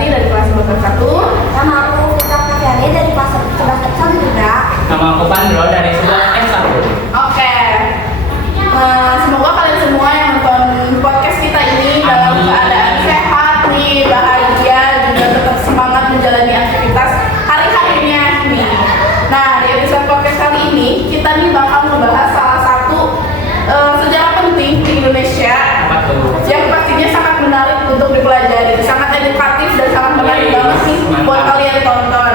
Sukarti dari kelas 11 Nama aku Fitra Kaviani dari kelas 11 juga. Nama aku Pandro dari 11S1. Oke. Semoga kalian semua yang nonton podcast kita ini dalam keadaan sehat nih, bahagia, juga tetap semangat menjalani aktivitas hari-harinya nih. Nah, di episode podcast kali ini kita nih bakal membahas salah satu sejarah penting di Indonesia yang pastinya sangat menarik untuk dipelajari, sangat edukatif dan sangat menarik banget nih buat kalian tonton,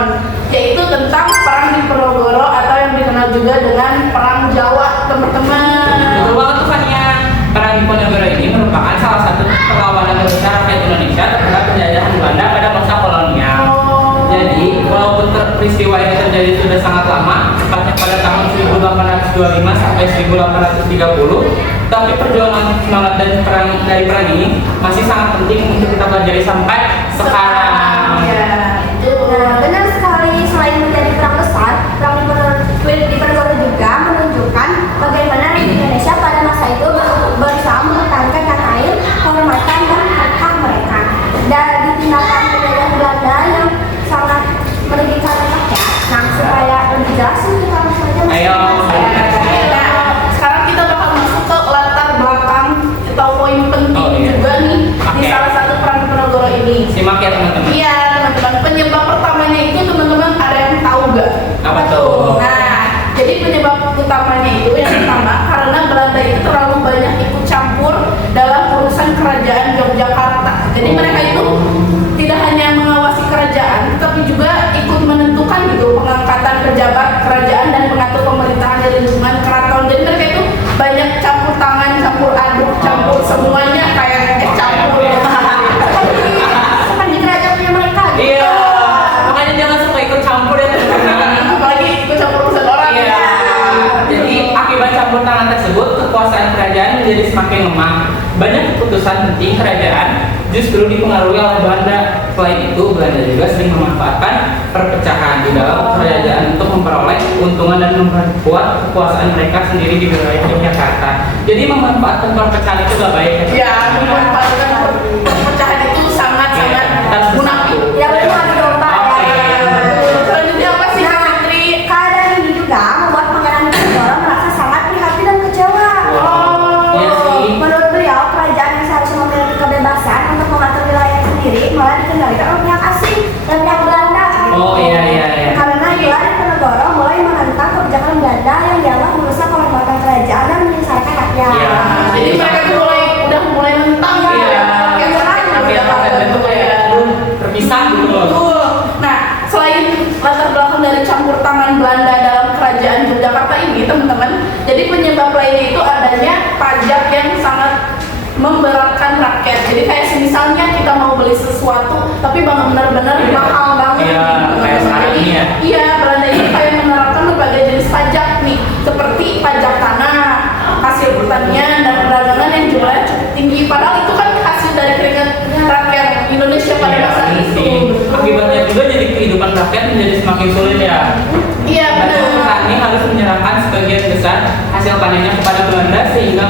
yaitu tentang Perang Diponegoro atau yang dikenal juga dengan Perang Jawa, teman-teman. Betul banget tuh Fania. Perang Diponegoro ini merupakan salah satu perlawanan terbesar rakyat Indonesia terhadap penjajahan Belanda pada masa kolonial. Jadi, walaupun peristiwa ini terjadi sudah sangat lama, tepatnya pada tahun 1825 sampai 1830, tapi perjuangan semangat dari perang ini masih sangat penting untuk kita pelajari sampai sekarang. Ya, Nah, benar sekali. Selain menjadi perang besar, Perang Diponegoro juga menunjukkan bagaimana Indonesia pada masa itu berusaha mempertahankan tanah air, kehormatan dan hak mereka dari tindakan penjajah Belanda yang sangat merugikan rakyat. Nah, supaya lebih jelas kita langsung saja masuk Ayo. Nah, sekarang kita bakal masuk ke latar belakang atau poin penting juga nih di salah satu Perang Diponegoro ini. Simak ya teman-teman. Iya, teman-teman. Penyebab pertamanya itu teman-teman ada yang tahu nggak? Apa tuh? Nah, jadi penyebab utamanya itu yang pertama karena Belanda itu terlalu banyak ikut campur dalam urusan kerajaan Yogyakarta. Jadi mereka itu tidak hanya mengawasi kerajaan, tapi juga ikut menentukan gitu pengangkatan pejabat kerajaan dan mengatur pemerintahan dari lingkungan keraton. Jadi mereka itu banyak campur tangan, campur aduk, campur semuanya kayak campur. seperti kerajaan punya mereka gitu. Iya, makanya jangan suka ikut campur ya teman-teman. Apalagi ikut campur urusan orang. Iya. Jadi akibat campur tangan tersebut, kekuasaan kerajaan menjadi semakin lemah. Banyak keputusan penting kerajaan justru dipengaruhi oleh Belanda. Selain itu, Belanda juga sering memanfaatkan perpecahan di dalam kerajaan untuk memperoleh keuntungan dan memperkuat kekuasaan mereka sendiri di wilayah Yogyakarta. Jadi memanfaatkan perpecahan itu gak baik. Ya, memanfaatkan perpecahan itu sangat-sangat munafik. Ya benar dicoba ya. Selanjutnya apa sih Kak Fitri? Keadaan ini juga membuat Pangeran Diponegoro merasa sangat prihatin dan kecewa. Iya sih. Menurut beliau, kerajaan yang seharusnya memiliki kebebasan untuk mengatur wilayah sendiri malah dikendalikan oleh pihak asing dan pihak Belanda. Oh iya. Karena Gelar Diponegoro mulai menentang kebijakan Belanda yang dianggap merusak kehormatan kerajaan dan menyelesaikan rakyat. Iya. Jadi mereka tuh udah mulai mentang Iya. ya. Yang sekarang Tapi udah apa bentuk kayak terpisah gitu loh. Betul. Nah, selain latar belakang dari campur tangan Belanda dalam kerajaan Yogyakarta ini, teman-teman, jadi penyebab lainnya itu adanya pajak yang sangat memberatkan rakyat. Jadi kayak misalnya kita mau beli sesuatu, tapi benar-benar mahal banget. Iya, kayak sekarang ini ya. Iya, Belanda ini kayak menerapkan berbagai jenis pajak nih, seperti pajak tanah, hasil pertanian dan perdagangan yang jumlahnya cukup tinggi. Padahal itu kan hasil dari keringat rakyat Indonesia pada masa itu. Akibatnya juga jadi kehidupan rakyat menjadi semakin sulit ya. Iya Dan benar. petani harus menyerahkan sebagian besar hasil panennya kepada Belanda sehingga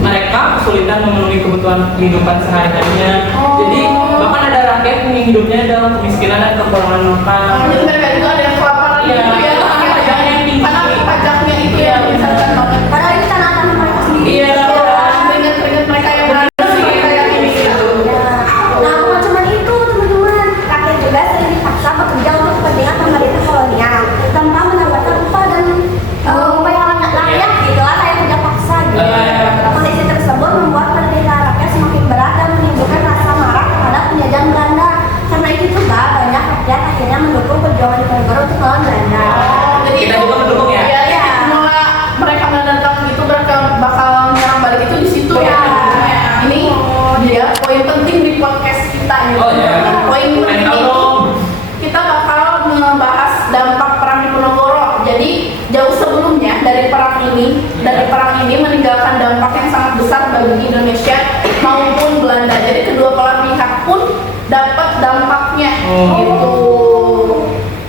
mereka kesulitan memenuhi kebutuhan kehidupan sehari-harinya. Jadi bahkan ada rakyat yang hidupnya dalam kemiskinan dan kekurangan makan. Jadi mereka juga ada yang kelaparan Iya. gitu ya. Pajaknya yang tinggi. Karena pajaknya itu yang misalkan banget. Padahal ini tanah-tanah mereka sendiri. Iya. Keringat-keringat mereka yang mana sih kayak ini gitu. Nah, bukan cuma itu teman-teman, rakyat juga sering dipaksa bekerja untuk kepentingan pemerintah kolonial tanpa mendapatkan upah dan upah yang layak gitu lah, kayak kerja paksa gitu. Kondisi tersebut membuat penderitaan rakyat semakin berat dan menimbulkan rasa marah terhadap penjajahan Belanda. Karena itu juga banyak rakyat akhirnya mendukung perjuangan Diponegoro untuk melawan Belanda. Jadi Kita itu juga mendukung ya? Iya, iya. Mula mereka menentang itu bakal menyerang balik itu di situ ya. Nah, ini dia poin penting di podcast kita ya. Oh iya. Poin penting itu kita bakal membahas dampak Perang Diponegoro. Jadi jauh sebelumnya dari perang ini meninggalkan dampak yang sangat besar bagi Indonesia maupun Belanda. Jadi kedua belah pihak pun dapat dampaknya gitu.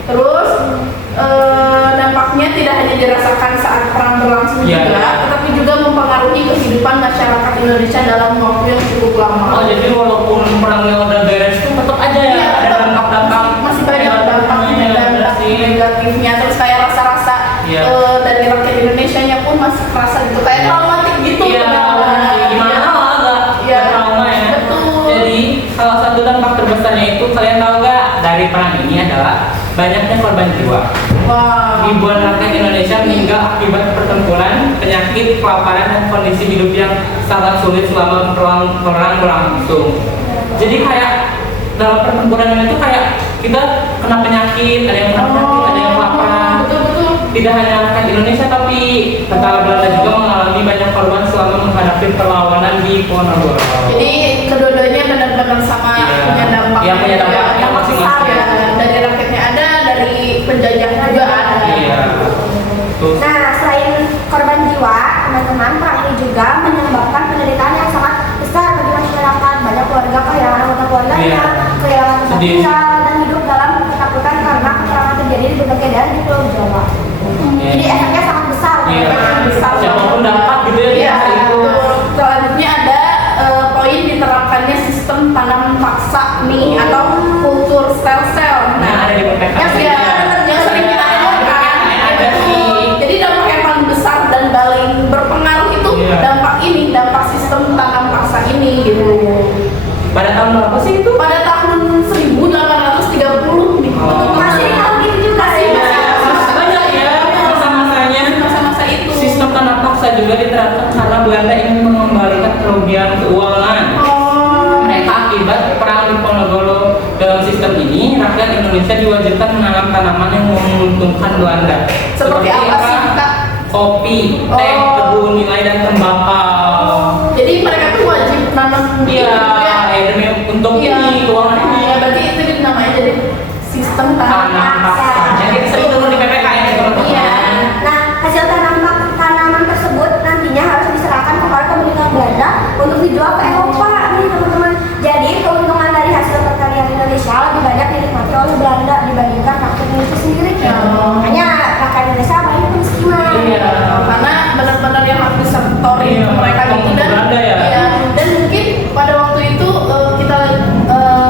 Terus dampaknya tidak hanya dirasakan saat perang berlangsung juga, tetapi juga mempengaruhi kehidupan masyarakat Indonesia dalam waktu yang cukup lama. Oh jadi walaupun perangnya udah beres tuh tetap aja ya ada negatifnya, terus kayak rasa-rasa Iya. dari rakyat Indonesia-nya pun masih kerasa gitu, kayak traumatik gitu. Iya, gimana lah, agak Iya. trauma ya. Betul. Jadi salah satu dampak terbesarnya itu kalian tahu nggak dari perang ini adalah banyaknya korban jiwa. Wah. Ribuan rakyat Indonesia meninggal akibat pertempuran, penyakit, kelaparan, dan kondisi hidup yang sangat sulit selama perang berlangsung. Jadi kayak dalam pertempuran itu kayak kita kena penyakit, ada yang kena penyakit, ada yang kelaparan. Betul-betul. Tidak hanya rakyat Indonesia tapi tentara Belanda juga mengalami banyak korban selama menghadapi perlawanan di Ponorogo. Jadi kedua-duanya benar-benar sama Iya. punya dampak. Iya, punya dampak yang masing-masing. Ya, dari rakyatnya ada, dari penjajah juga ada. Iya. Terus Nah, selain korban jiwa, teman-teman, perang ini juga menyebabkan penderitaan yang sangat besar bagi masyarakat. Banyak keluarga kehilangan anggota keluarganya, Iya. kehilangan tempat Sedih. tinggal, dan hidup dalam ketakutan karena peperangan terjadi di berbagai daerah di Pulau Jawa. Iya. Jadi efeknya sangat besar. Iya. Efeknya besar. Siapapun dapat gitu ya. Iya, di masa itu. betul. Selanjutnya ada poin diterapkannya sistem tanam paksa nih atau kultur sel-sel. Nah, ada di PPK. yang sering kita dengarkan. Ada sih. Jadi dampak yang paling besar dan paling berpengaruh itu Iya. dampak sistem tanam paksa ini gitu. Pada tahun berapa sih itu? Pada tahun 1830 nih. Oh. Masih tahun ini juga Masih, ya. masih. Banyak ya masa-masanya. Masa-masa itu. Sistem tanah paksa juga diterapkan karena Belanda ingin mengembalikan kerugian keuangan. Oh. Mereka akibat perang di Ponorogo. Dalam sistem ini, rakyat Indonesia diwajibkan menanam tanaman yang menguntungkan Belanda. Seperti apa sih, Kak? Kopi, teh, Oh. kebun nilai dan tembakau. Jadi mereka tuh wajib nanam Iya, demi untuk ini keuangan ini. Iya, berarti itu namanya jadi sistem tanam Tanam paksa. Jadi sering turun di PPK ya teman-teman. Iya. Nah, hasil tanaman tersebut nantinya harus diserahkan kepada pemerintah Belanda untuk dijual ke Eropa nih teman-teman. Jadi keuntungan dari hasil pertanian Indonesia lebih banyak dinikmati oleh Belanda dibandingkan rakyat Indonesia sendiri. Ya. Makanya rakyat Indonesia banyak kemiskinan. Iya. karena benar-benar yang harus disetori Iya, mereka gitu dan Belanda ya. iya, dan mungkin pada waktu itu kita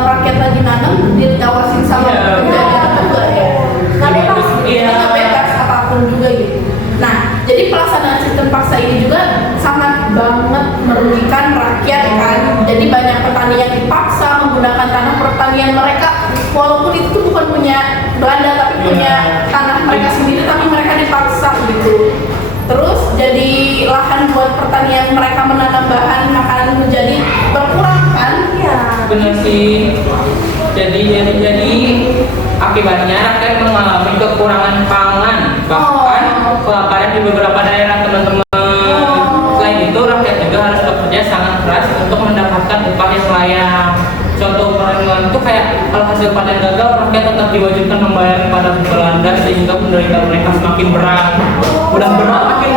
rakyat lagi nanam diawasin sama Iya. penjajah juga ya. Nggak bebas. Iya. Nggak bebas apapun juga gitu. Nah, jadi pelaksanaan sistem paksa ini juga sangat banget merugikan rakyat kan. Jadi banyak petani yang dipaksa menggunakan tanah pertanian mereka, walaupun itu tuh bukan punya Belanda tapi punya tanah mereka sendiri, tapi mereka dipaksa gitu. Terus jadi lahan buat pertanian mereka menanam bahan makanan menjadi berkurang kan? Iya. Benar sih. Jadi akibatnya rakyat mengalami kekurangan pangan, bahkan kelaparan di beberapa daerah teman-teman. Selain itu rakyat juga harus bekerja sangat keras untuk mendapatkan upah yang layak. Contoh upah itu kayak kalau hasil panen gagal, rakyat tetap diwajibkan membayar pada Belanda sehingga penderitaan mereka semakin berat. Udah berat makin